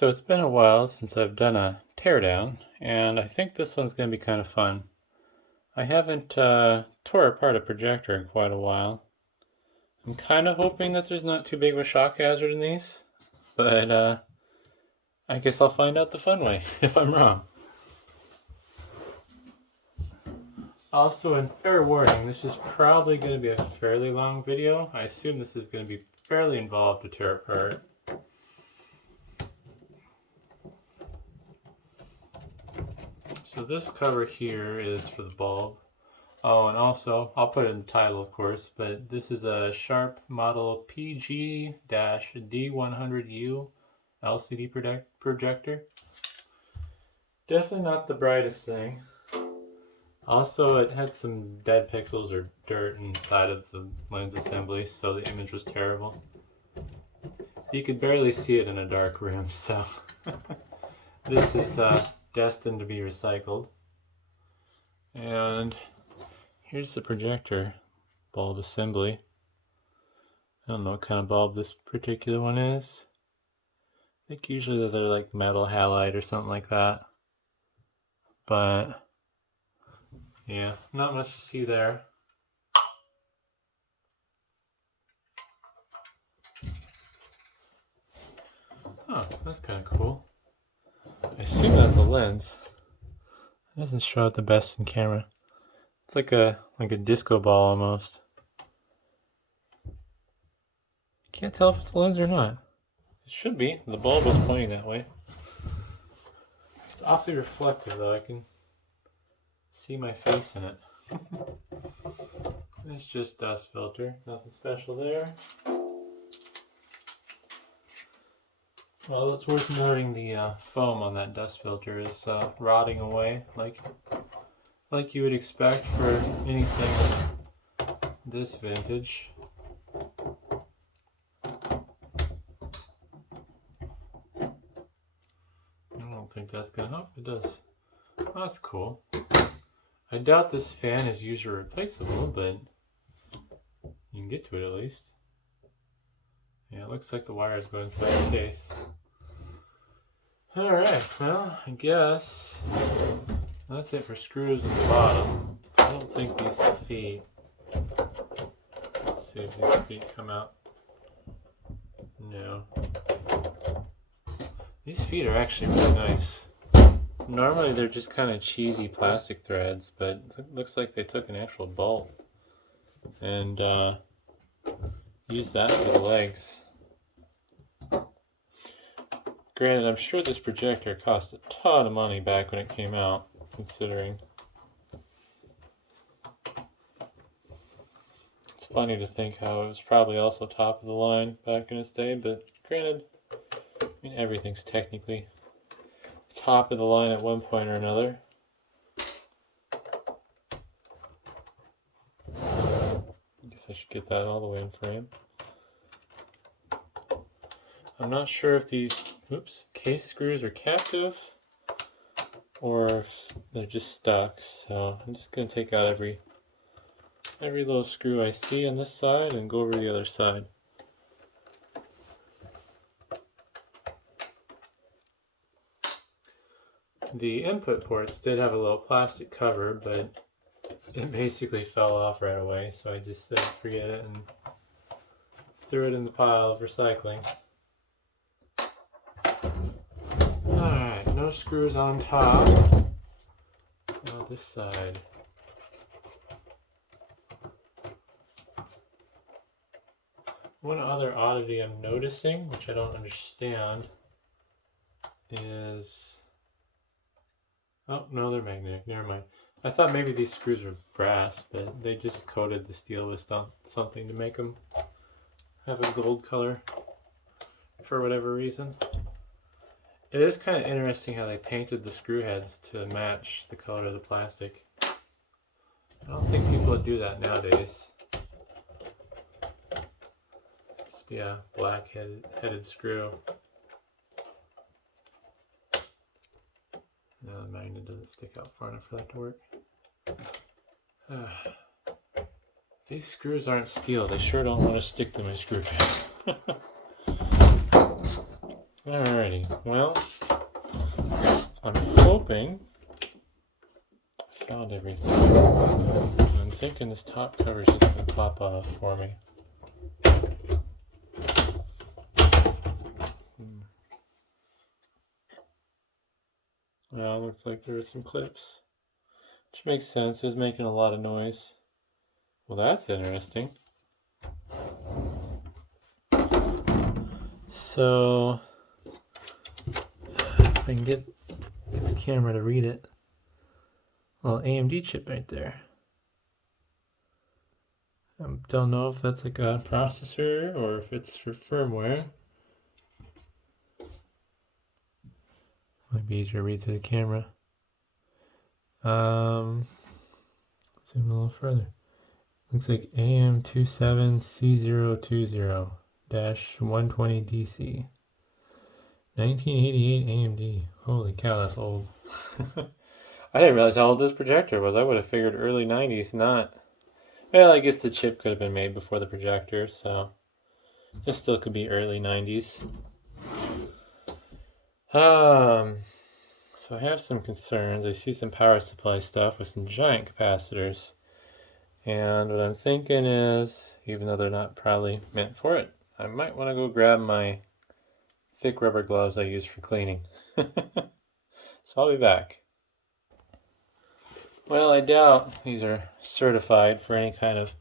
So it's been a while since I've done a teardown, and I think this one's going to be kind of fun. I haven't tore apart a projector in quite a while. I'm kind of hoping that there's not too big of a shock hazard in these, but I guess I'll find out the fun way if I'm wrong. Also, in fair warning, this is probably going to be a fairly long video. I assume this is going to be fairly involved to tear apart. So this cover here is for the bulb. Oh, and also, I'll put it in the title, of course, but this is a Sharp model PG-D100U LCD projector. Definitely not the brightest thing. Also, it had some dead pixels or dirt inside of the lens assembly, so the image was terrible. You could barely see it in a dark room, so this is destined to be recycled. And here's the projector bulb assembly. I don't know what kind of bulb this particular one is. I think usually they're like metal halide or something like that. But yeah, not much to see there. Oh, that's kind of cool. I assume that's a lens. It doesn't show out the best in camera. It's like a disco ball almost. Can't tell if it's a lens or not. It should be. The bulb was pointing that way. It's awfully reflective though. I can see my face in it. It's just dust filter. Nothing special there. Well, it's worth noting the foam on that dust filter is rotting away like you would expect for anything this vintage. I don't think that's gonna help. It does. Oh, that's cool. I doubt this fan is user replaceable, but you can get to it at least. Yeah, it looks like the wires go inside the case. Alright, well, I guess that's it for screws at the bottom. I don't think these feet... Let's see if these feet come out. No. These feet are actually really nice. Normally they're just kind of cheesy plastic threads, but it looks like they took an actual bolt and used that for the legs. Granted, I'm sure this projector cost a ton of money back when it came out, considering. It's funny to think how it was probably also top of the line back in its day, but granted, I mean, everything's technically top of the line at one point or another. I guess I should get that all the way in frame. I'm not sure if these case screws are captive or if they're just stuck, so I'm just going to take out every little screw I see on this side and go over to the other side. The input ports did have a little plastic cover, but it basically fell off right away, so I just said forget it and threw it in the pile of recycling. Alright, no screws on top. Now this side. One other oddity I'm noticing, which I don't understand, is... Oh, no, they're magnetic. Never mind. I thought maybe these screws were brass, but they just coated the steel with something to make them have a gold color for whatever reason. It is kind of interesting how they painted the screw heads to match the color of the plastic. I don't think people would do that nowadays. Just be a black headed screw. No, the magnet doesn't stick out far enough for that to work. These screws aren't steel. They sure don't want to stick to my screw head. Alrighty, well, I'm hoping I found everything. I'm thinking this top cover is just going to pop off for me. Well, looks like there are some clips, which makes sense. It was making a lot of noise. Well, that's interesting. So, if I can get the camera to read it. Well, AMD chip right there. I don't know if that's like a processor or if it's for firmware. Might be easier to read through the camera. Zoom a little further. Looks like AM27C020-120DC. 1988 AMD. Holy cow, that's old. I didn't realize how old this projector was. I would have figured early 90s, not... Well, I guess the chip could have been made before the projector, so... This still could be early 90s. So I have some concerns. I see some power supply stuff with some giant capacitors. And what I'm thinking is, even though they're not probably meant for it, I might want to go grab my thick rubber gloves I use for cleaning. So I'll be back. Well, I doubt these are certified for any kind of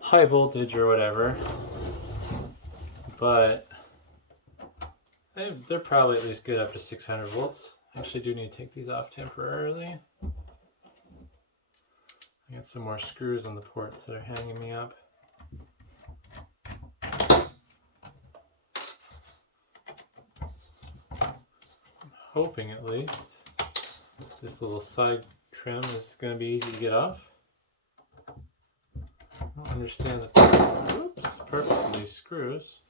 high voltage or whatever, but they're probably at least good up to 600 volts. I actually do need to take these off temporarily. I got some more screws on the ports that are hanging me up. I'm hoping at least this little side trim is going to be easy to get off. I don't understand the purpose of these screws.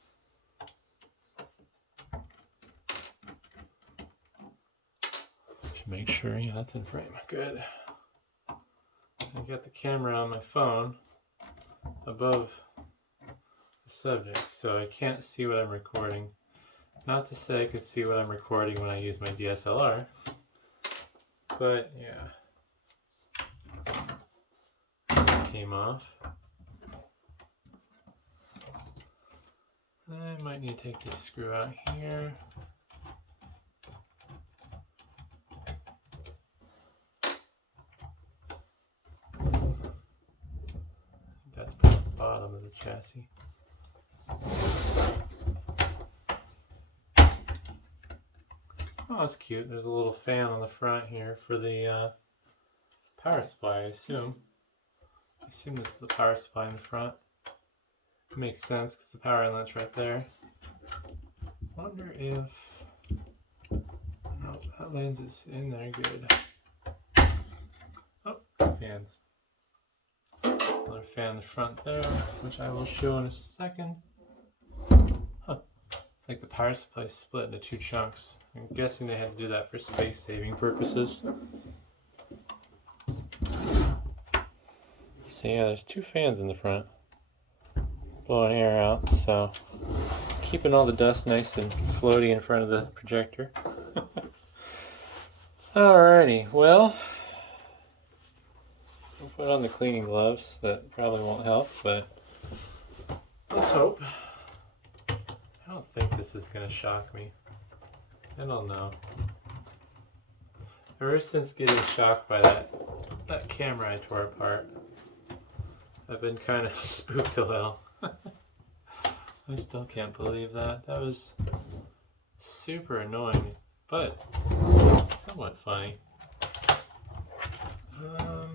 Should make sure, yeah, that's in frame. Good. I got the camera on my phone above the subject, so I can't see what I'm recording. Not to say I could see what I'm recording when I use my DSLR, but yeah. Came off. I might need to take this screw out here. That's probably the bottom of the chassis. Oh, that's cute. There's a little fan on the front here for the power supply, I assume. I assume this is the power supply in the front. It makes sense because the power inlet's right there. I wonder if... No, that lens is in there good. Oh, fans. Another fan in the front there, which I will show in a second. Huh. It's like the power supply is split into two chunks. I'm guessing they had to do that for space saving purposes. So yeah, there's two fans in the front, blowing air out, so keeping all the dust nice and floaty in front of the projector. Alrighty, well, I'll put on the cleaning gloves. That probably won't help, but let's hope. I don't think this is going to shock me. I don't know. Ever since getting shocked by that camera I tore apart, I've been kind of spooked a little. I still can't believe that. That was super annoying, but somewhat funny. I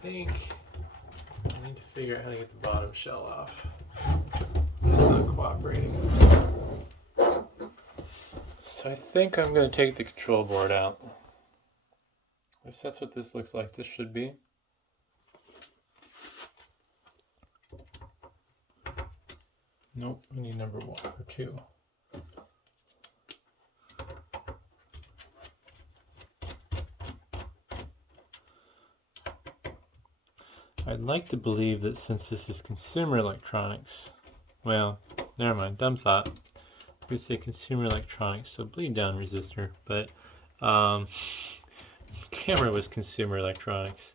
think I need to figure out how to get the bottom shell off. It's not cooperating. So I think I'm going to take the control board out. At least that's what this looks like. This should be. Nope, we need number 1 or 2. I'd like to believe that since this is consumer electronics, well, never mind, dumb thought. We say consumer electronics, so bleed down resistor, but camera was consumer electronics.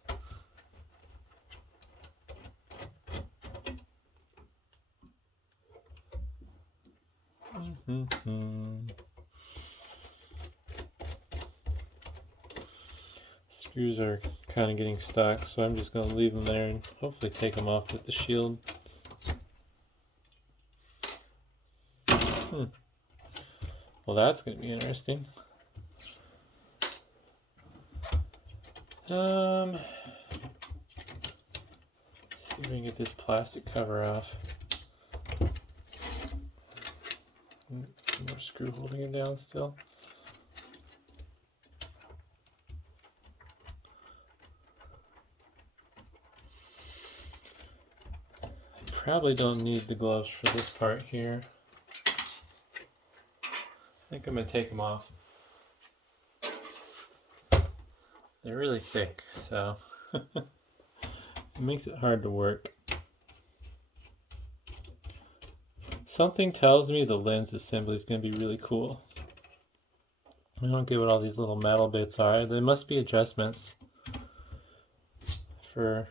Screws are kind of getting stuck, so I'm just going to leave them there and hopefully take them off with the shield. Well, that's going to be interesting. Let's see if we can get this plastic cover off. More screw holding it down still. I probably don't need the gloves for this part here. I think I'm going to take them off. They're really thick, so it makes it hard to work. Something tells me the lens assembly is going to be really cool. I don't get what all these little metal bits are. They must be adjustments for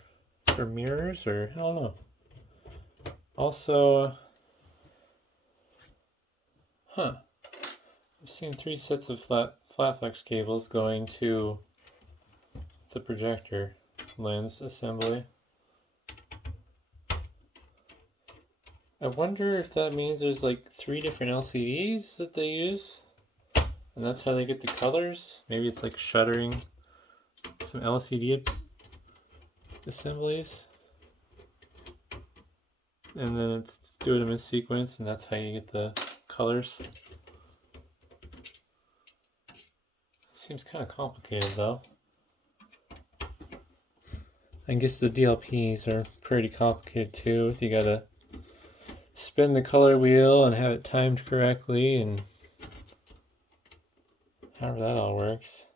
mirrors, or I don't know. Also, I've seen 3 sets of flat flex cables going to the projector lens assembly. I wonder if that means there's like 3 different LCDs that they use, and that's how they get the colors. Maybe it's like shuttering some LCD assemblies, and then it's doing them in sequence, and that's how you get the colors. Seems kind of complicated though. I guess the DLPs are pretty complicated too. If you gotta spin the color wheel and have it timed correctly, and however that all works.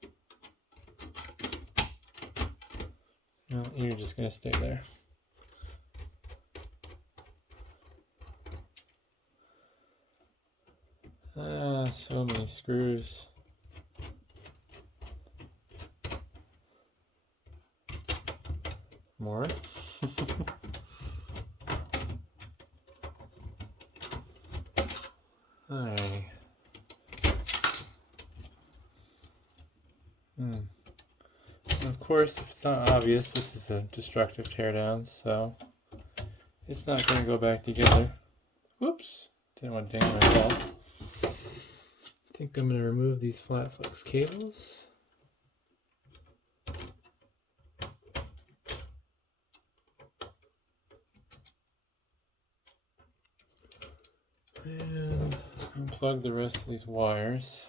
No, you're just gonna stay there. So many screws. More. Alright. Of course, if it's not obvious, this is a destructive teardown, so it's not going to go back together. Whoops! Didn't want to dang myself. I think I'm going to remove these flat flux cables. And unplug the rest of these wires.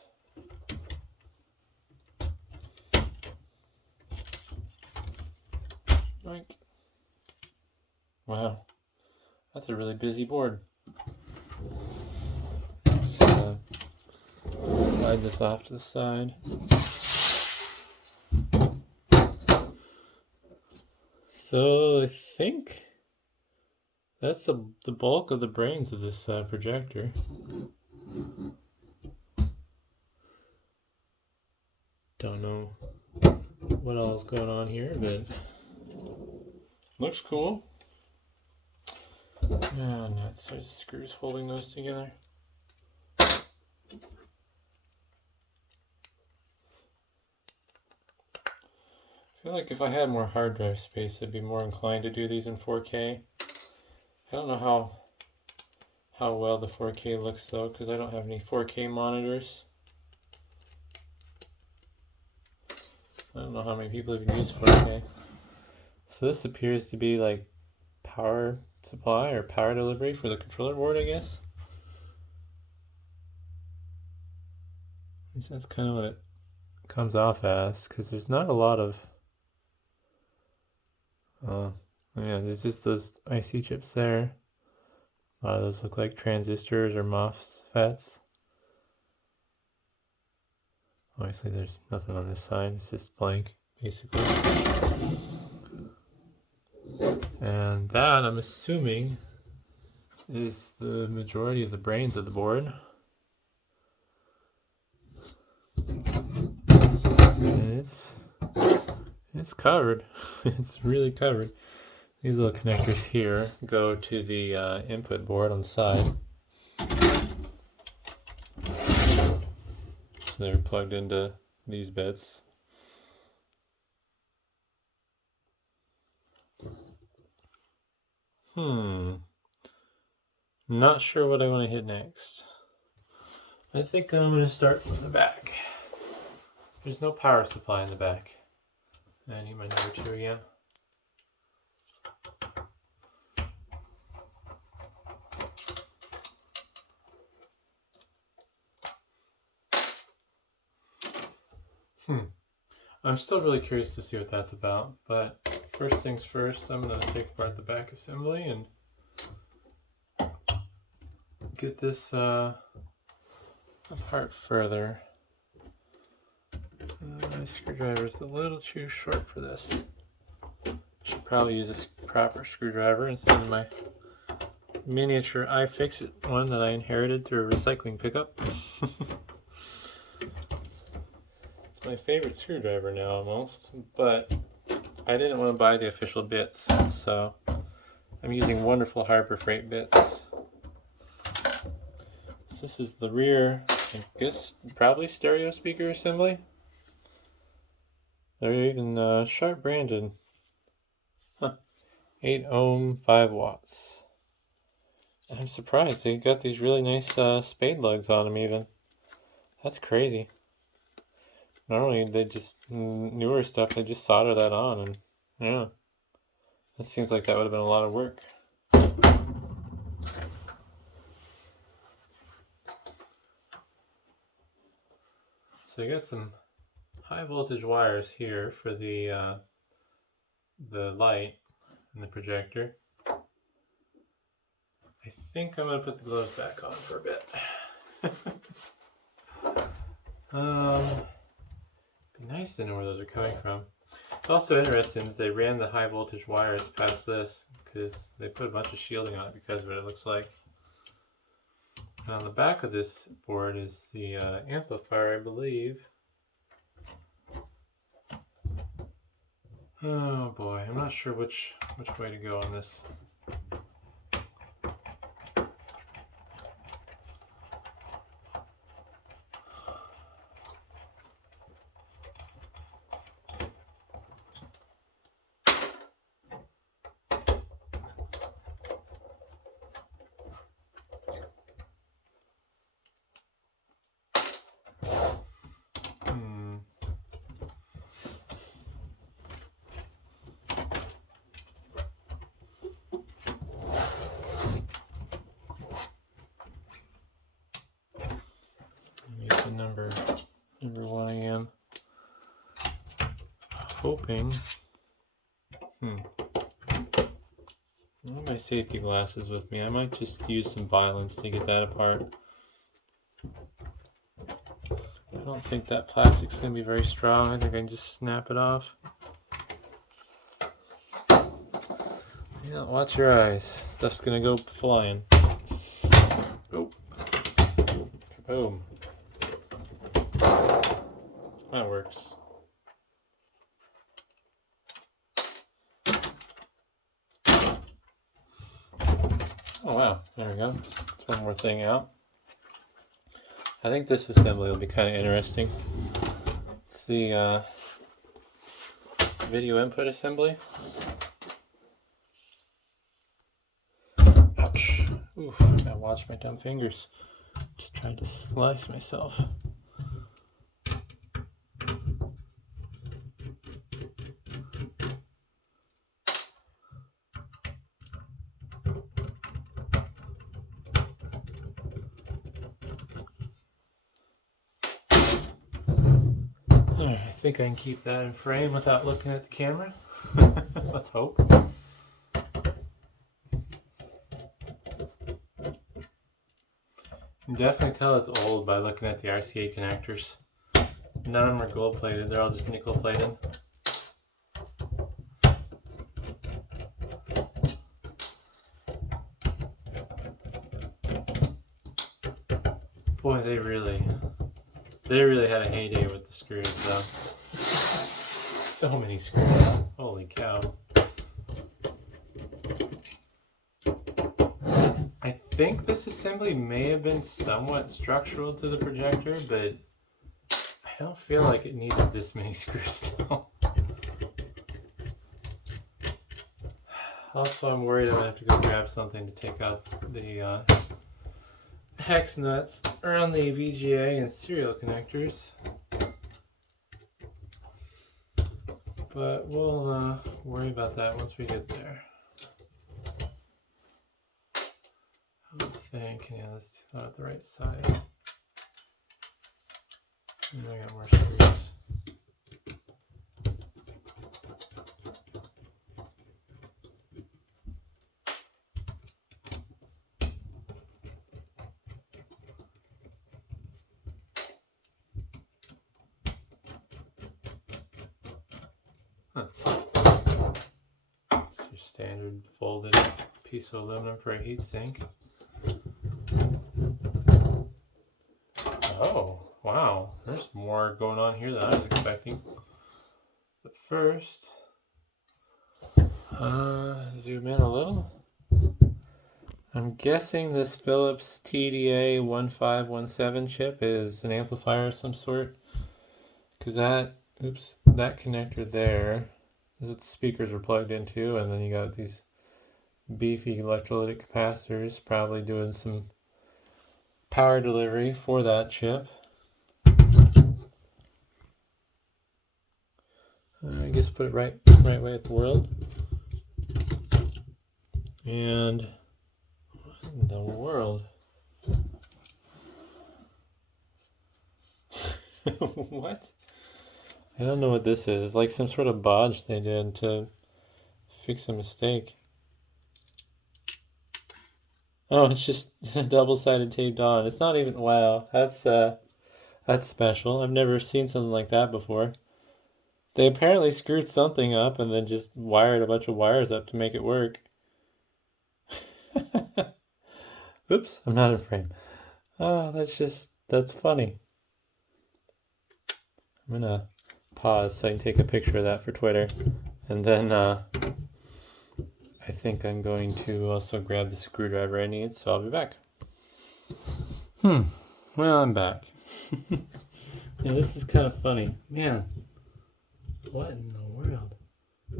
Yoink. Wow, that's a really busy board. Just slide this off to the side. So I think that's the bulk of the brains of this projector. Don't know what all is going on here, but looks cool. And nuts, there's screws holding those together. I feel like if I had more hard drive space, I'd be more inclined to do these in 4K. I don't know how well the 4K looks though, because I don't have any 4K monitors. I don't know how many people even use 4K. So this appears to be like power supply or power delivery for the controller board, I guess. At least that's kind of what it comes off as, because there's not a lot of yeah, there's just those IC chips there. A lot of those look like transistors or MOSFETs. Obviously there's nothing on this side, it's just blank basically. And that, I'm assuming, is the majority of the brains of the board. it's covered. It's really covered. These little connectors here go to the input board on the side. So they're plugged into these bits. Not sure what I want to hit next. I think I'm going to start from the back. There's no power supply in the back. I need my number 2 again. I'm still really curious to see what that's about, but first things first, I'm going to take apart the back assembly and get this apart further. My screwdriver is a little too short for this. Should probably use a proper screwdriver instead of my miniature iFixit one that I inherited through a recycling pickup. It's my favorite screwdriver now almost, but I didn't want to buy the official bits, so I'm using wonderful Harbor Freight bits. So this is the rear, I guess, probably stereo speaker assembly. They're even Sharp branded. 8 ohm, 5 watts. And I'm surprised they got these really nice spade lugs on them even. That's crazy. Normally they just, newer stuff, they just solder that on, and yeah. That seems like that would have been a lot of work. So you got some high voltage wires here for the light and the projector. I think I'm going to put the gloves back on for a bit. Be nice to know where those are coming from. It's also interesting that they ran the high voltage wires past this because they put a bunch of shielding on it because of what it looks like. And on the back of this board is the amplifier, I believe. Oh boy, I'm not sure which way to go on this. Number 1 again. Hoping. I have my safety glasses with me. I might just use some violence to get that apart. I don't think that plastic's going to be very strong. I think I can just snap it off. Yeah, watch your eyes. Stuff's going to go flying. Oh. Boom. That works. Oh wow, there we go. That's one more thing out. I think this assembly will be kind of interesting. It's the video input assembly. Ouch. Oof, gotta watch my dumb fingers. Just tried to slice myself. Alright, I think I can keep that in frame without looking at the camera. Let's hope. You can definitely tell it's old by looking at the RCA connectors. None of them are gold plated, they're all just nickel plated. Boy, they really They really had a heyday with the screws, though. So many screws. Holy cow. I think this assembly may have been somewhat structural to the projector, but I don't feel like it needed this many screws still. Also, I'm worried I'm going to have to go grab something to take out the hex nuts around the VGA and serial connectors. But we'll worry about that once we get there. I don't think, yeah, that's not the right size. And I got more screws. It's your standard folded piece of aluminum for a heatsink. Oh, wow. There's more going on here than I was expecting. But first, zoom in a little. I'm guessing this Philips TDA1517 chip is an amplifier of some sort. Because that connector there is what the speakers are plugged into, and then you got these beefy electrolytic capacitors probably doing some power delivery for that chip. I guess put it right way at the world. And what in the world? What? I don't know what this is. It's like some sort of bodge they did to fix a mistake. Oh, it's just double-sided taped on. It's not even, wow, that's special. I've never seen something like that before. They apparently screwed something up and then just wired a bunch of wires up to make it work. Oops, I'm not in frame. Oh, that's funny. I'm gonna pause so I can take a picture of that for Twitter. And then I think I'm going to also grab the screwdriver I need, so I'll be back. Well, I'm back. Yeah, this is kind of funny. Man, what in the world? I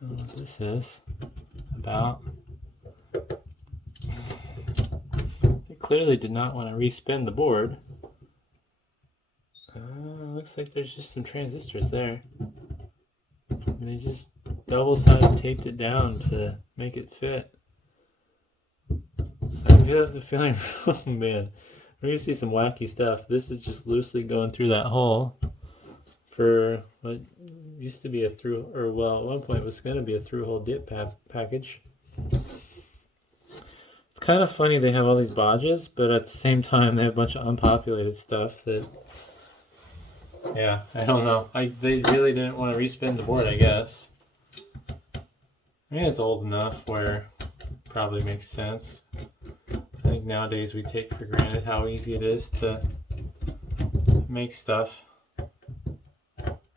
don't know what this is about. They clearly did not want to respin the board. Looks like there's just some transistors there. And they just double-sided taped it down to make it fit. I have the feeling, oh man, we're gonna see some wacky stuff. This is just loosely going through that hole for what used to be a through, or well, at one point it was going to be a through-hole dip package. It's kind of funny they have all these bodges, but at the same time they have a bunch of unpopulated stuff that, yeah, I don't know. They really didn't want to respin the board, I guess. I mean, it's old enough where it probably makes sense. I think nowadays we take for granted how easy it is to make stuff. I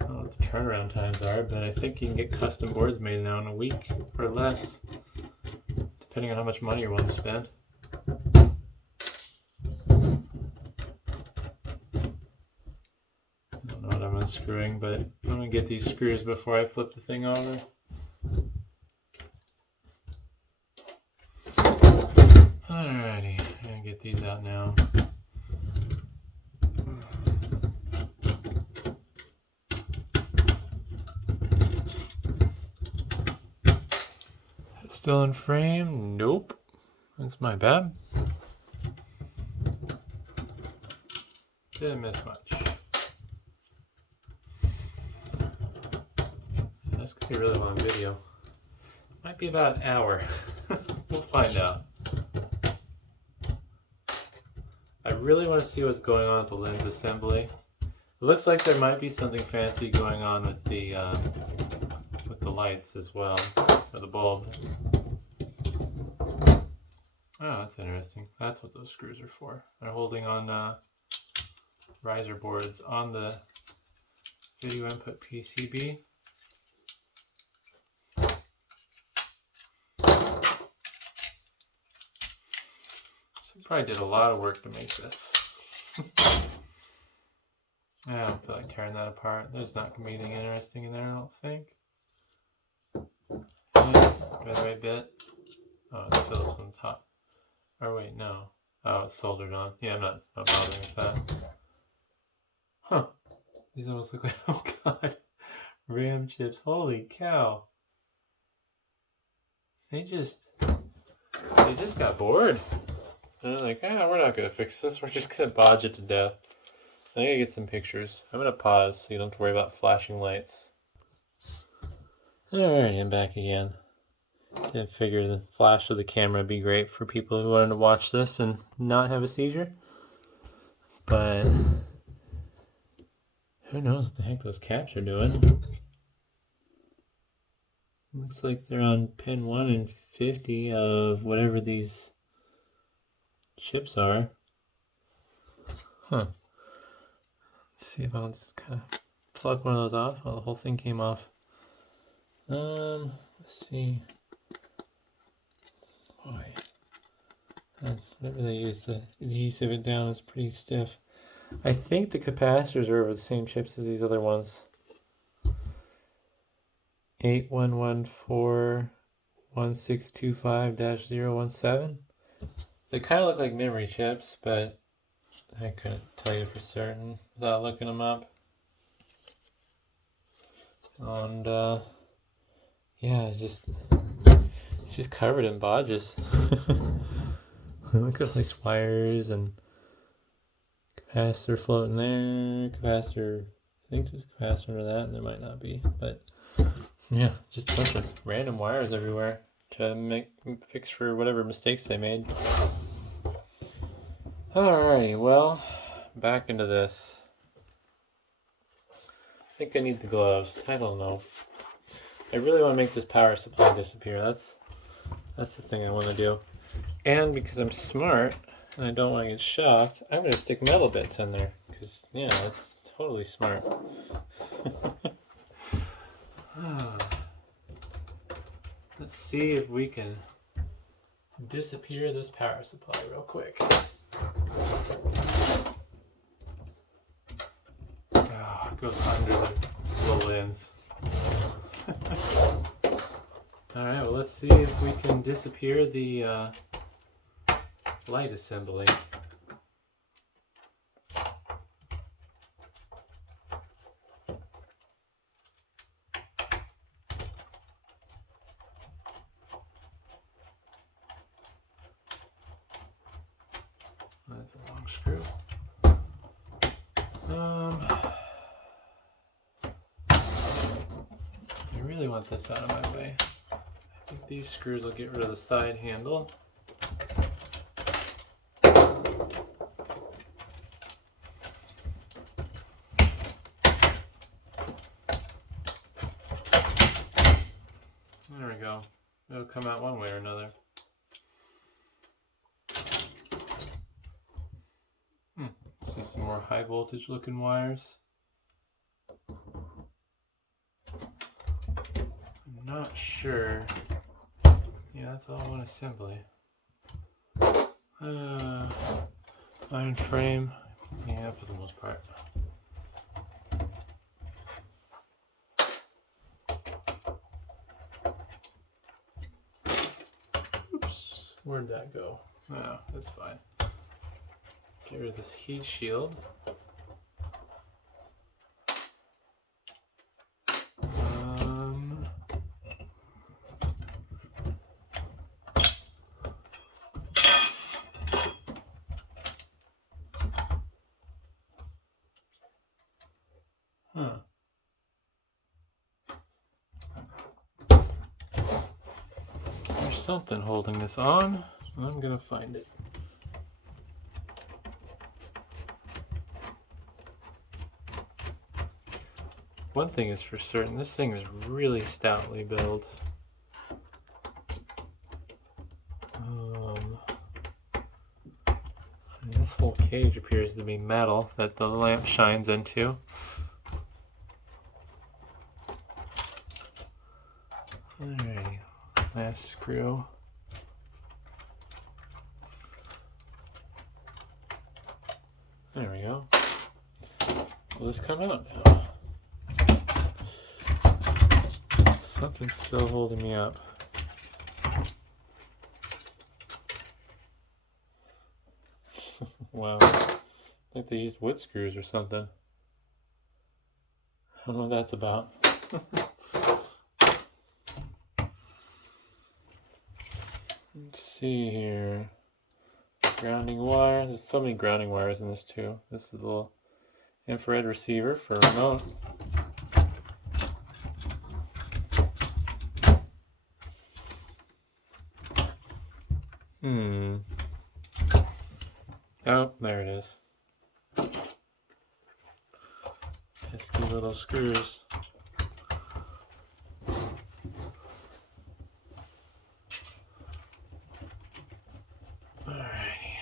don't know what the turnaround times are, but I think you can get custom boards made now in a week or less, depending on how much money you're willing to spend. I don't know what I'm unscrewing, but I'm going to get these screws before I flip the thing over. Alrighty, I'm going to get these out now. Still in frame? Nope. That's my bad. Didn't miss much. This could be a really long video. Might be about an hour. We'll find out. I really want to see what's going on with the lens assembly. It looks like there might be something fancy going on with the lights as well, or the bulb. Oh, that's interesting. That's what those screws are for. They're holding on riser boards on the video input PCB. So probably did a lot of work to make this. I don't feel like tearing that apart. There's not going to be anything interesting in there, I don't think. Yeah, do the right bit. Oh, it's Phillips on the top. Or wait, no. Oh, it's soldered on. Yeah, I'm not bothering with that. Huh. These almost look like, oh god, RAM chips. Holy cow. They just got bored. And they're like, we're not going to fix this. We're just going to bodge it to death. I think I get some pictures. I'm going to pause so you don't have to worry about flashing lights. Alright, I'm back again. Didn't figure the flash of the camera would be great for people who wanted to watch this and not have a seizure. But who knows what the heck those caps are doing. Looks like they're on pin 1 and 50 of whatever these chips are. Huh. Let's see if I'll just kind of plug one of those off. Oh, the whole thing came off. Let's see. Boy. Whatever they use to adhesive it down is pretty stiff. I think the capacitors are over the same chips as these other ones. 81141625-017. They kind of look like memory chips, but I couldn't tell you for certain without looking them up. And yeah, it's just covered in bodges. Look at all these wires and capacitor floating there. Capacitor, I think there's a capacitor under that, and there might not be, but yeah, just a bunch of random wires everywhere to fix for whatever mistakes they made. Alrighty, well, back into this. I think I need the gloves. I don't know. I really want to make this power supply disappear. That's the thing I want to do. And because I'm smart and I don't want to get shocked, I'm going to stick metal bits in there. Because, yeah, that's totally smart. Let's see if we can disappear this power supply real quick. Oh, it goes under the lens. Alright, well let's see if we can disappear the light assembly. That's a long screw. I really want this out of my way. I think these screws will get rid of the side handle. There we go. It'll come out one way or another. See some more high voltage looking wires. I'm not sure. Yeah, that's all one assembly. Iron frame. Yeah, for the most part. Oops, where'd that go? Oh, that's fine. Get rid of this heat shield. There's something holding this on, and I'm gonna find it. One thing is for certain, this thing is really stoutly built. And this whole cage appears to be metal that the lamp shines into. Alrighty, last screw. There we go. Will this come out now? Something's still holding me up. Wow. I think they used wood screws or something. I don't know what that's about. Let's see here. Grounding wire. There's so many grounding wires in this too. This is a little infrared receiver for a remote. Oh, there it is. Pesky little screws. Alrighty.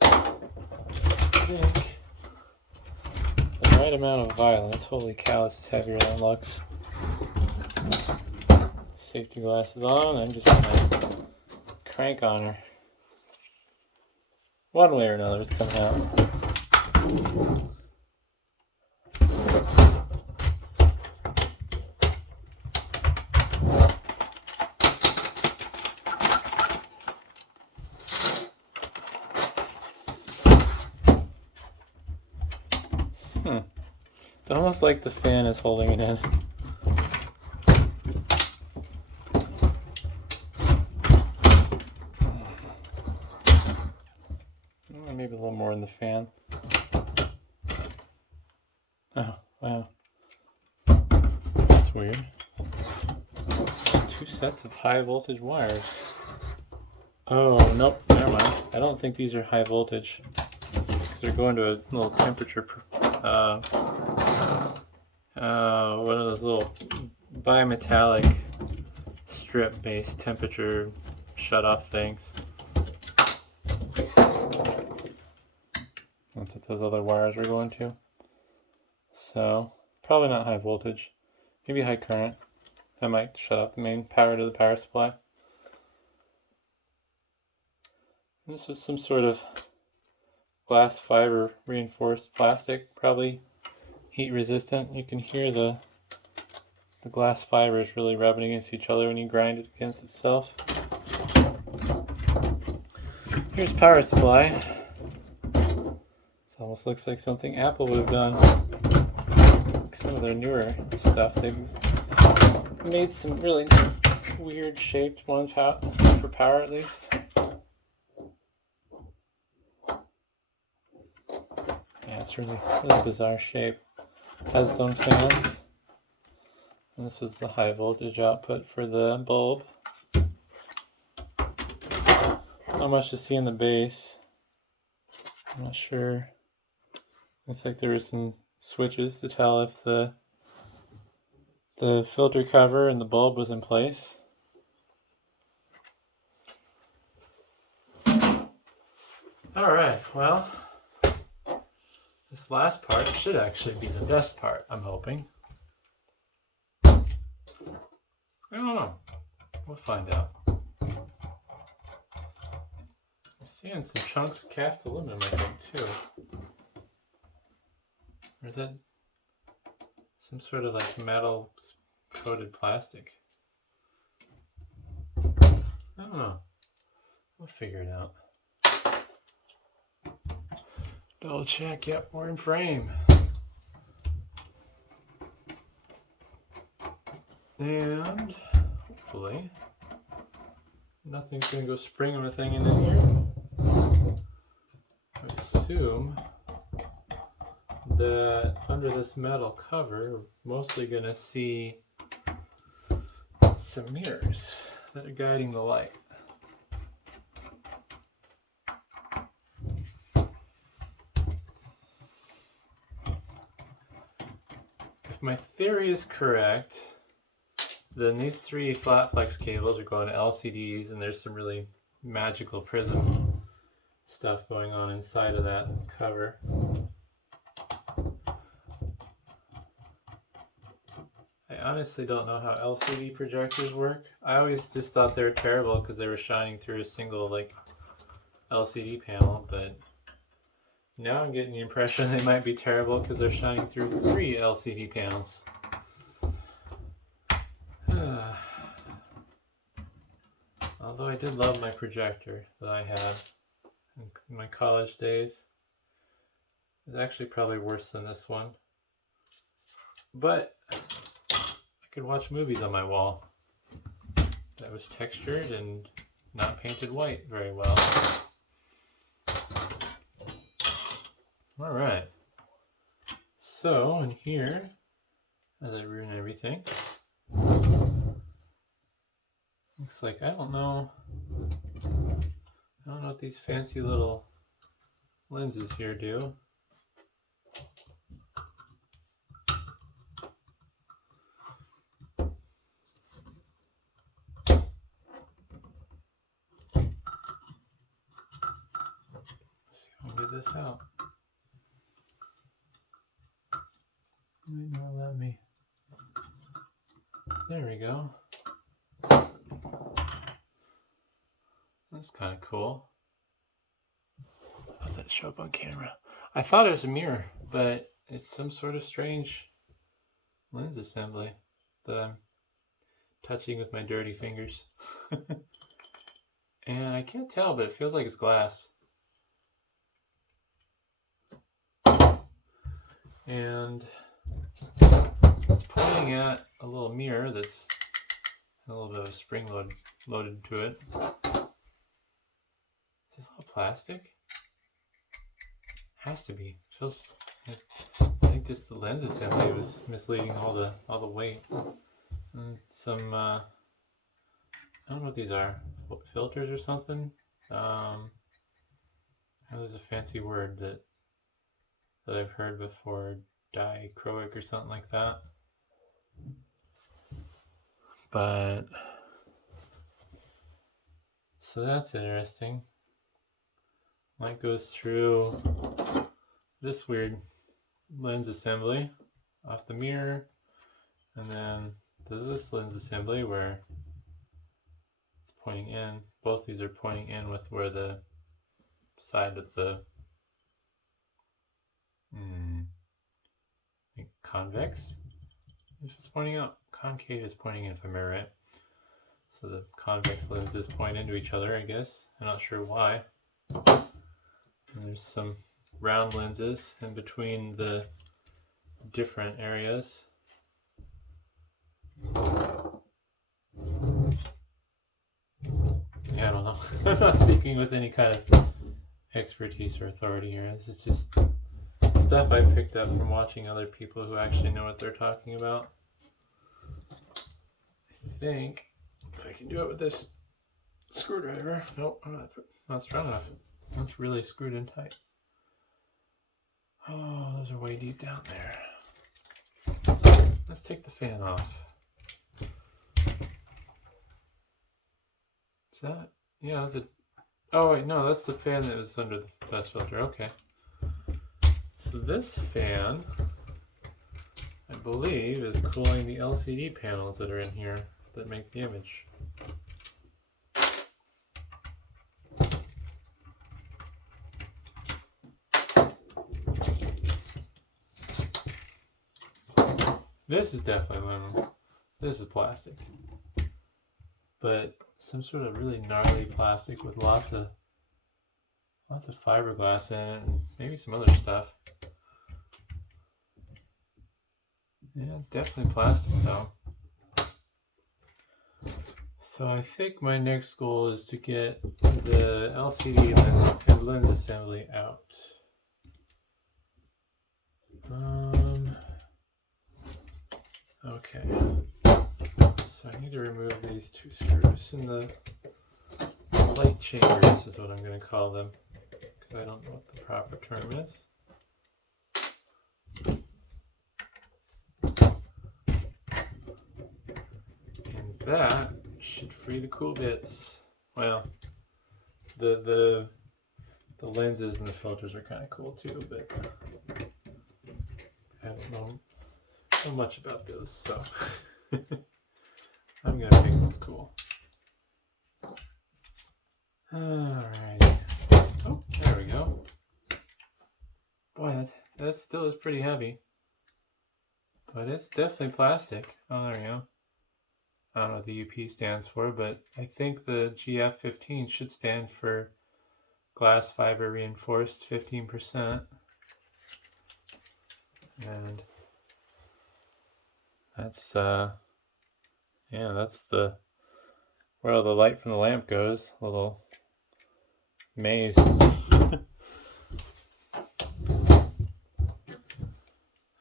I think the right amount of violence. Holy cow, this is heavier than it looks. Safety glasses on. I'm just gonna crank on her. One way or another, it's coming out. It's almost like the fan is holding it in. Maybe a little more in the fan. Oh, wow. That's weird. Two sets of high voltage wires. Oh, nope, never mind. I don't think these are high voltage. Because they're going to a little temperature, one of those little bimetallic strip-based temperature shut-off things. That's what those other wires are going to. So, probably not high voltage. Maybe high current. That might shut off the main power to the power supply. This was some sort of glass fiber reinforced plastic, probably heat resistant. You can hear the glass fibers really rubbing against each other when you grind it against itself. Here's power supply. It almost looks like something Apple would have done. Like some of their newer stuff, they've made some really weird shaped ones for power, at least. Yeah, it's really bizarre shape. Has its own fans. And this was the high voltage output for the bulb. Not much to see in the base. I'm not sure. Looks like there were some switches to tell if the filter cover and the bulb was in place. Alright, well, this last part should actually be the best part, I'm hoping. I don't know. We'll find out. I'm seeing some chunks of cast aluminum, I think, too. Or is that some sort of like metal coated plastic? I don't know. We'll figure it out. Double check. Yep, we're in frame. And hopefully nothing's going to go spring or anything in here. I assume that under this metal cover, we're mostly going to see some mirrors that are guiding the light. If my theory is correct, Then these 3 flat flex cables are going to LCDs, and there's some really magical prism stuff going on inside of that cover. I honestly don't know how LCD projectors work. I always just thought they were terrible because they were shining through a single like LCD panel, but now I'm getting the impression they might be terrible because they're shining through 3 LCD panels. Although I did love my projector that I had in my college days. It's actually probably worse than this one. But I could watch movies on my wall that was textured and not painted white very well. Alright. So, in here, as I ruin everything, looks like I don't know what these fancy little lenses here do. Let's see if I can get this out. Might not let me. There we go. That's kind of cool. How's that show up on camera? I thought it was a mirror, but it's some sort of strange lens assembly that I'm touching with my dirty fingers. And I can't tell, but it feels like it's glass. And it's pointing at a little mirror that's a little bit of a spring loaded to it. Is this all plastic? Has to be. Feels. I think just the lens assembly was misleading all the weight. And some I don't know what these are. Filters or something. There's a fancy word that I've heard before. Dichroic or something like that. But so that's interesting. Light goes through this weird lens assembly off the mirror, and then does this lens assembly where it's pointing in. Both these are pointing in with where the side of the like convex, if it's pointing out, concave is pointing in, if I remember right. So the convex lenses point into each other, I guess. I'm not sure why. And there's some round lenses in between the different areas. Yeah, I don't know. I'm not speaking with any kind of expertise or authority here. This is just stuff I picked up from watching other people who actually know what they're talking about. I think if I can do it with this screwdriver. Nope, I'm not strong enough. That's really screwed in tight. Oh, those are way deep down there. Let's take the fan off. Is that? Yeah, that's it. Oh wait, no, that's the fan that was under the dust filter. Okay. So this fan, I believe, is cooling the LCD panels that are in here that make the image. This is definitely aluminum. This is plastic. But some sort of really gnarly plastic with lots of fiberglass in it and maybe some other stuff. Yeah, it's definitely plastic though. So I think my next goal is to get the LCD and lens assembly out. Okay. So I need to remove these 2 screws in the light chambers is what I'm going to call them, because I don't know what the proper term is. that should free the cool bits. Well, the lenses and the filters are kind of cool too, but I don't know much about those, so I'm gonna pick what's cool. Alrighty. Oh, there we go. Boy, that still is pretty heavy. But it's definitely plastic. Oh, there we go. I don't know what the UP stands for, but I think the GF15 should stand for glass fiber reinforced 15%. And that's yeah, that's the where all the light from the lamp goes. A little maze.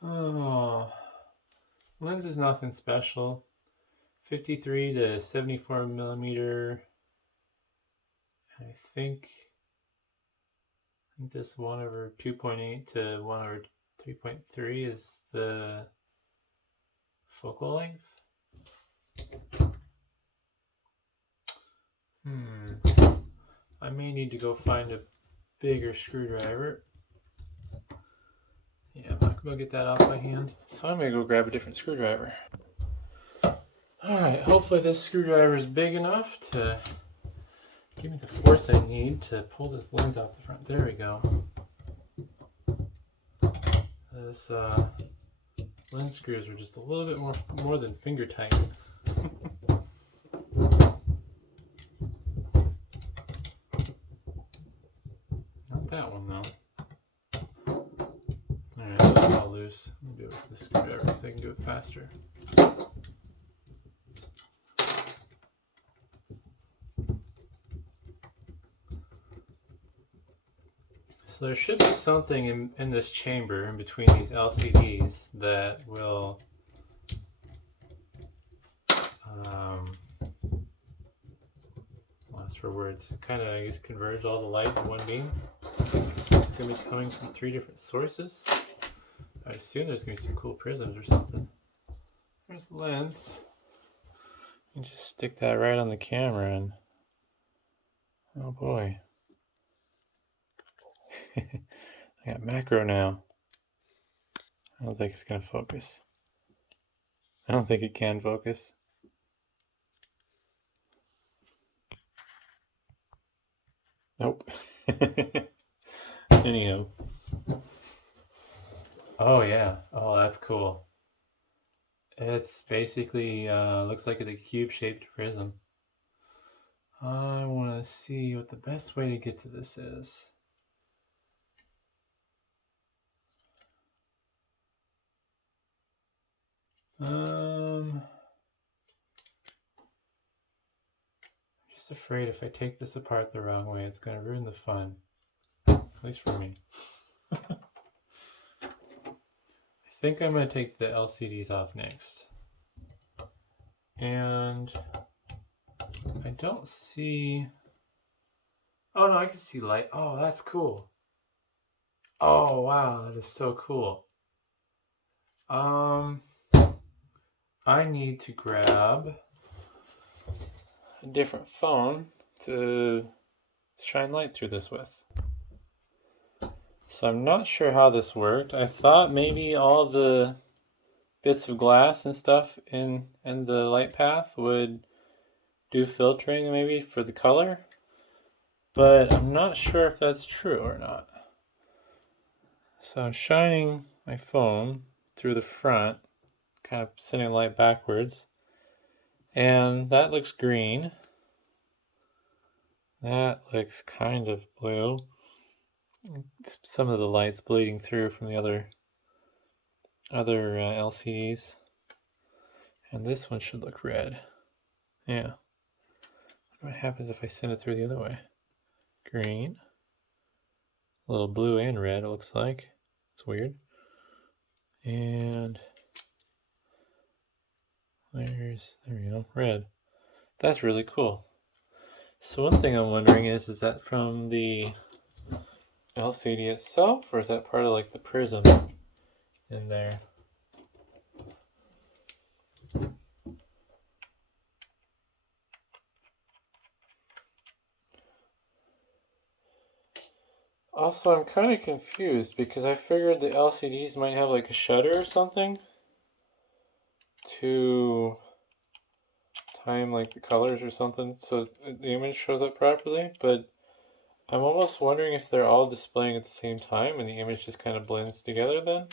Oh, lens is nothing special. 53 to 74 millimeter. I think this 1/2.8 to 1/3.3 is the focal length. I may need to go find a bigger screwdriver. Yeah, I'm not gonna get that off by hand. So I'm gonna go grab a different screwdriver. Alright, hopefully this screwdriver is big enough to give me the force I need to pull this lens out the front. There we go. This lens screws are just a little bit more than finger tight. Not that one though. Alright, that's all loose. Let me do it with the screwdriver so I can do it faster. So there should be something in this chamber in between these LCDs that will lost for words, kind of I guess converge all the light in one beam. It's going to be coming from 3 different sources. I assume there's going to be some cool prisms or something. There's the lens. You just stick that right on the camera and oh boy. I got macro now. I don't think it's going to focus. I don't think it can focus. Nope. Anyhow. Oh yeah. Oh, that's cool. It's basically looks like it's a cube-shaped prism. I want to see what the best way to get to this is. I'm just afraid if I take this apart the wrong way, it's going to ruin the fun. At least for me. I think I'm going to take the LCDs off next. And I don't see... Oh no, I can see light. Oh, that's cool. Oh wow, that is so cool. I need to grab a different phone to shine light through this with. So I'm not sure how this worked. I thought maybe all the bits of glass and stuff in the light path would do filtering maybe for the color, but I'm not sure if that's true or not. So I'm shining my phone through the front, kind of sending light backwards, and that looks green. That looks kind of blue. Some of the light's bleeding through from the other LCDs, and this one should look red. Yeah. What happens if I send it through the other way? Green, a little blue and red. It looks like it's weird. And there we go, red. That's really cool. So one thing I'm wondering is that from the LCD itself, or is that part of like the prism in there? Also, I'm kind of confused because I figured the LCDs might have like a shutter or something to time like the colors or something so the image shows up properly, but I'm almost wondering if they're all displaying at the same time and the image just kind of blends together then.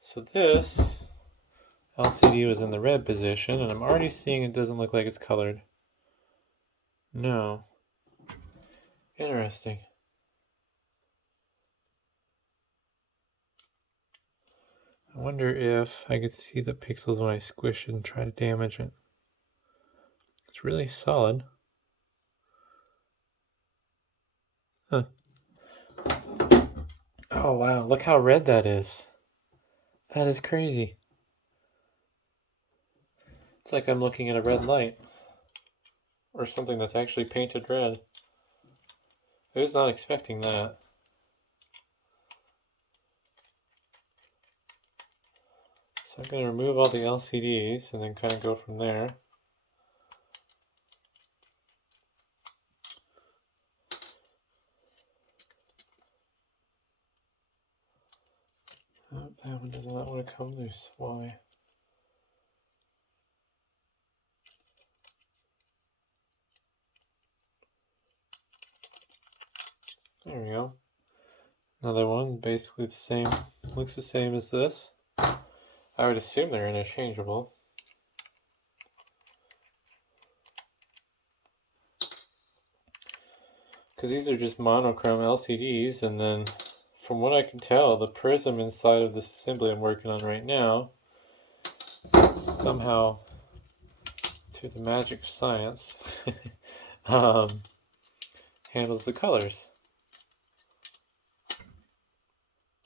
So this LCD was in the red position and I'm already seeing it doesn't look like it's colored. No. Interesting. I wonder if I could see the pixels when I squish it and try to damage it. It's really solid. Huh. Oh wow, look how red that is. That is crazy. It's like I'm looking at a red light. Or something that's actually painted red. I was not expecting that. So I'm going to remove all the LCDs and then kind of go from there. Oh, that one does not want to come loose. Why? There we go. Another one, basically the same, looks the same as this. I would assume they're interchangeable. Because these are just monochrome LCDs, and then from what I can tell, the prism inside of this assembly I'm working on right now, somehow, through the magic of science, handles the colors.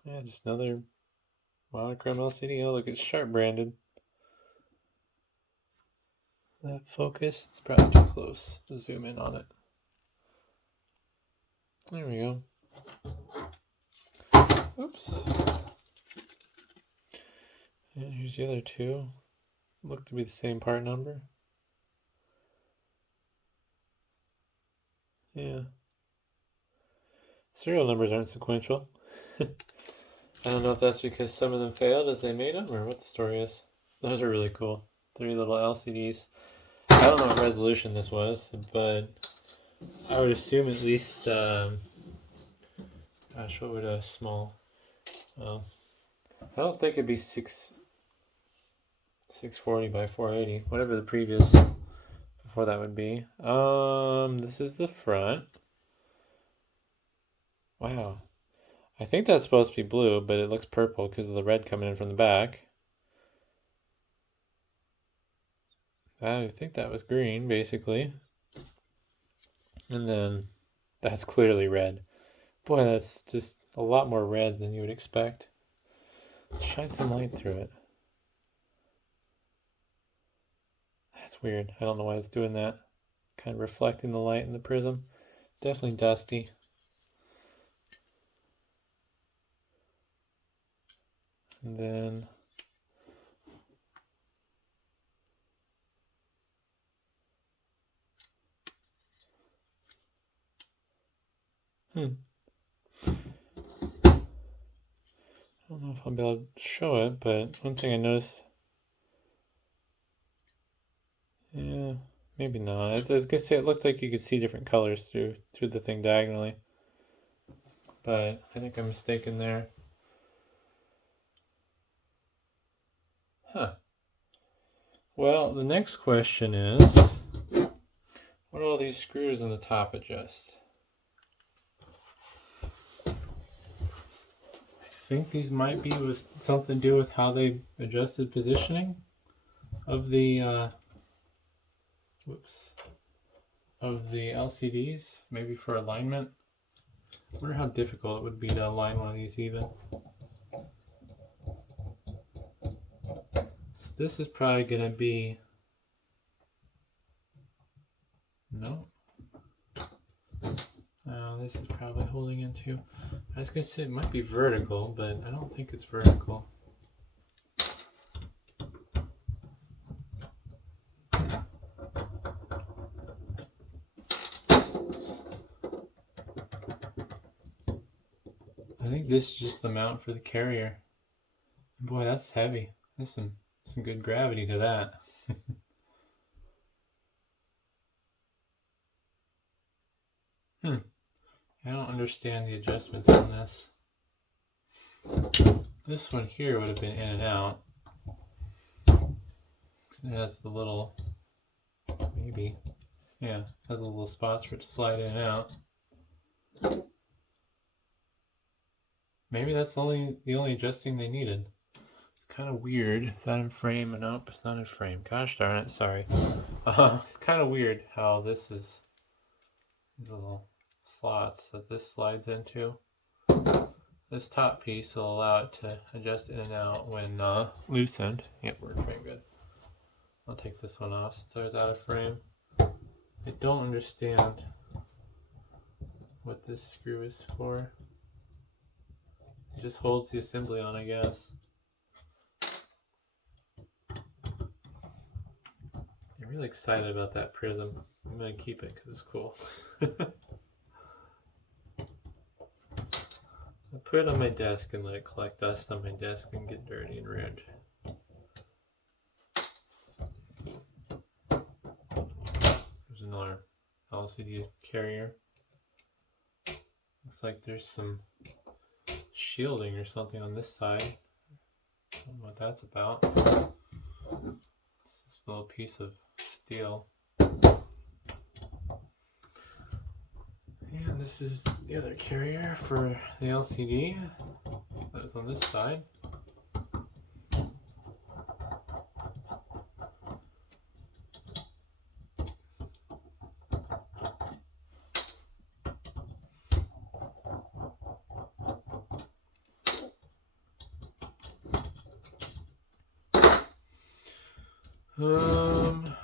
Yeah, just another monochrome LCD. Oh, look, it's Sharp branded. That focus, it's probably too close. Zoom in on it. There we go. Oops. And here's the other two. Look to be the same part number. Yeah. Serial numbers aren't sequential. I don't know if that's because some of them failed as they made them or what the story is. Those are really cool. 3 little LCDs. I don't know what resolution this was, but I would assume at least, gosh, what would a small, I don't think it'd be 640 by 480, whatever the previous before that would be. This is the front. Wow. I think that's supposed to be blue, but it looks purple because of the red coming in from the back. I think that was green, basically. And then that's clearly red. Boy, that's just a lot more red than you would expect. Shine some light through it. That's weird. I don't know why it's doing that. Kind of reflecting the light in the prism. Definitely dusty. And then I don't know if I'll be able to show it, but one thing I noticed, yeah, maybe not. I was gonna say it looked like you could see different colors through the thing diagonally, but I think I'm mistaken there. Huh. Well, the next question is, what do all these screws in the top adjust? I think these might be with something to do with how they adjusted positioning of the of the LCDs, maybe for alignment. I wonder how difficult it would be to align one of these even. So this is probably going to be, no. This is probably holding into, I was going to say it might be vertical, but I don't think it's vertical. I think this is just the mount for the carrier. Boy, that's heavy. There's some good gravity to that. I don't understand the adjustments on this. This one here would have been in and out. It has the little, maybe, yeah, has the little spots for it to slide in and out. Maybe that's the only adjusting they needed. It's kind of weird. Is that in frame? Nope, it's not in frame. Gosh darn it, sorry. It's kind of weird how this is these little slots that this slides into. This top piece will allow it to adjust in and out when loosened. Can't work very good. I'll take this one off since I was out of frame. I don't understand what this screw is for. It just holds the assembly on, I guess. I'm really excited about that prism. I'm going to keep it because it's cool. I put it on my desk and let it collect dust on my desk and get dirty and ruined. There's another LCD carrier. Looks like there's some shielding or something on this side. I don't know what that's about. It's this little piece of steel. And this is the other carrier for the LCD that is on this side.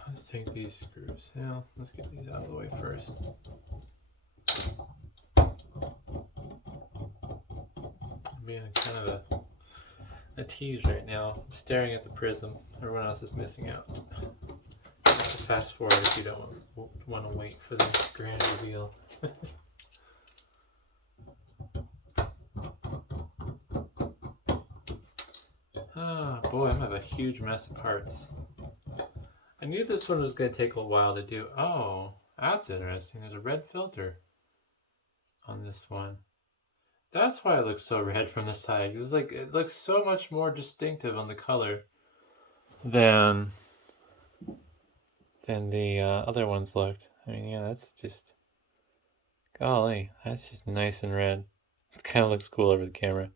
Let's take these screws. Yeah, let's get these out of the way first. I'm being kind of a tease right now. I'm staring at the prism. Everyone else is missing out. You have to fast forward if you don't want to wait for the grand reveal. Oh boy, I'm gonna have a huge mess of parts. I knew this one was going to take a while to do. Oh, that's interesting. There's a red filter on this one. That's why it looks so red from the side. It's like it looks so much more distinctive on the color than the other ones looked. I mean, yeah, that's just, golly, that's just nice and red. It kind of looks cool over the camera.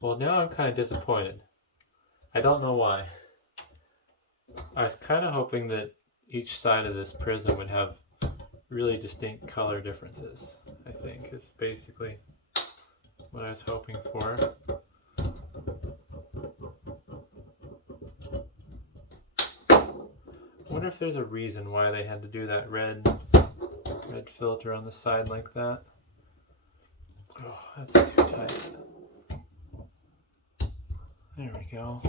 Well, now I'm kind of disappointed. I don't know why. I was kind of hoping that each side of this prism would have really distinct color differences, I think, is basically what I was hoping for. I wonder if there's a reason why they had to do that red filter on the side like that. Oh, that's too tight. There we go.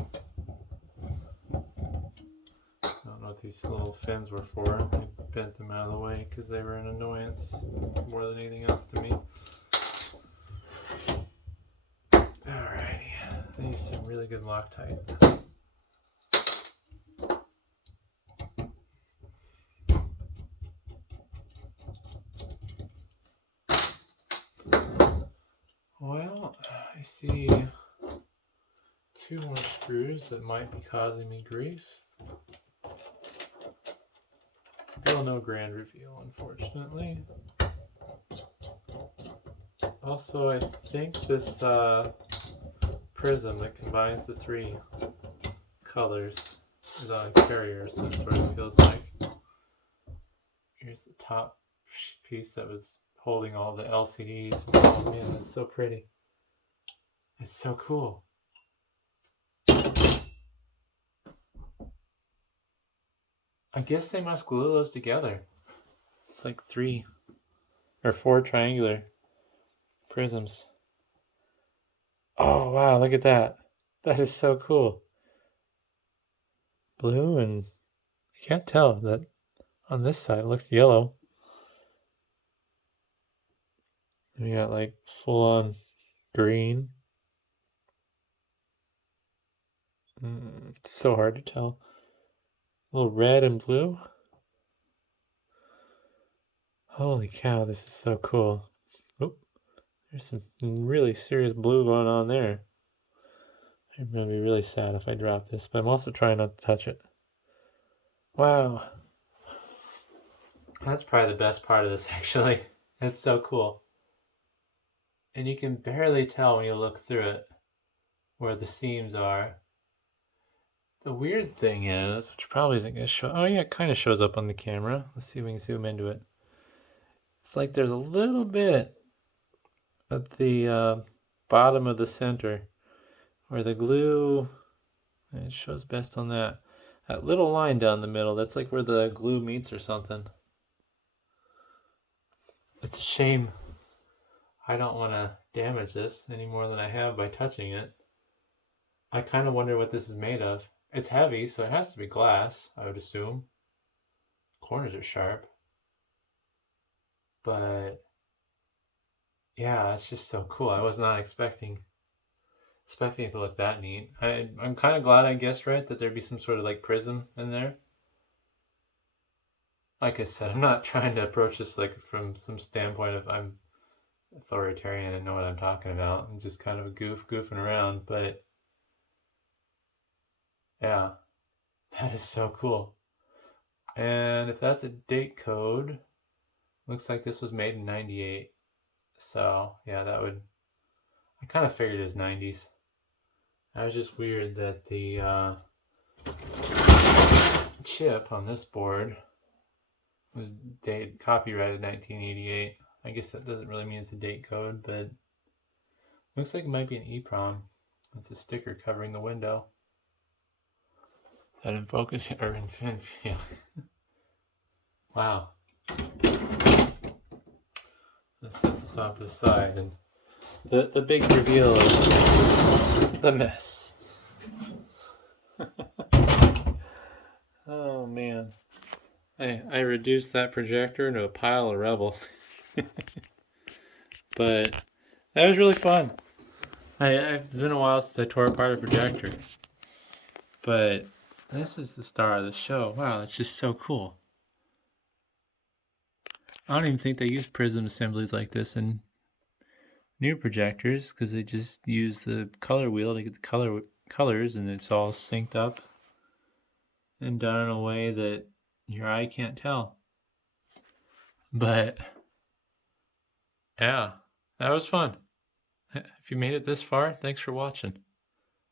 I don't know what these little fins were for. I bent them out of the way because they were an annoyance more than anything else to me. Alrighty. They use some really good Loctite. Well, I see 2 more screws that might be causing me grief. Still no grand reveal, unfortunately. Also, I think this prism that combines the 3 colors is on a carrier, so it sort of feels like. Here's the top piece that was holding all the LCDs. Oh man, that's so pretty. It's so cool. I guess they must glue those together. It's like 3 or 4 triangular prisms. Oh wow, look at that. That is so cool. Blue, and I can't tell that on this side it looks yellow. We got like full on green. It's so hard to tell. A little red and blue. Holy cow, this is so cool. Oop, there's some really serious blue going on there. I'm gonna be really sad if I drop this, but I'm also trying not to touch it. Wow. That's probably the best part of this, actually. It's so cool. And you can barely tell when you look through it where the seams are. The weird thing is, which probably isn't going to show. Oh, yeah, it kind of shows up on the camera. Let's see if we can zoom into it. It's like there's a little bit at the bottom of the center where the glue, it shows best on that. That little line down the middle, that's like where the glue meets or something. It's a shame I don't want to damage this any more than I have by touching it. I kind of wonder what this is made of. It's heavy, so it has to be glass, I would assume. Corners are sharp. But yeah, it's just so cool. I was not expecting it to look that neat. I'm kind of glad I guessed right that there'd be some sort of like prism in there. Like I said, I'm not trying to approach this like from some standpoint of I'm authoritarian and know what I'm talking about. I'm just kind of a goofing around, but yeah, that is so cool. And if that's a date code, looks like this was made in 98. So yeah, that would, I kind of figured it was 90s. That was just weird that the chip on this board was copyrighted 1988. I guess that doesn't really mean it's a date code, but looks like it might be an EEPROM. It's a sticker covering the window. Is that in focus or in yeah. Wow. Let's set this off to the side, and the big reveal is the mess. Oh man. I reduced that projector into a pile of rubble. But that was really fun. It's been a while since I tore apart a projector. But this is the star of the show. Wow, it's just so cool. I don't even think they use prism assemblies like this in new projectors because they just use the color wheel to get the colors, and it's all synced up and done in a way that your eye can't tell. But yeah, that was fun. If you made it this far, thanks for watching.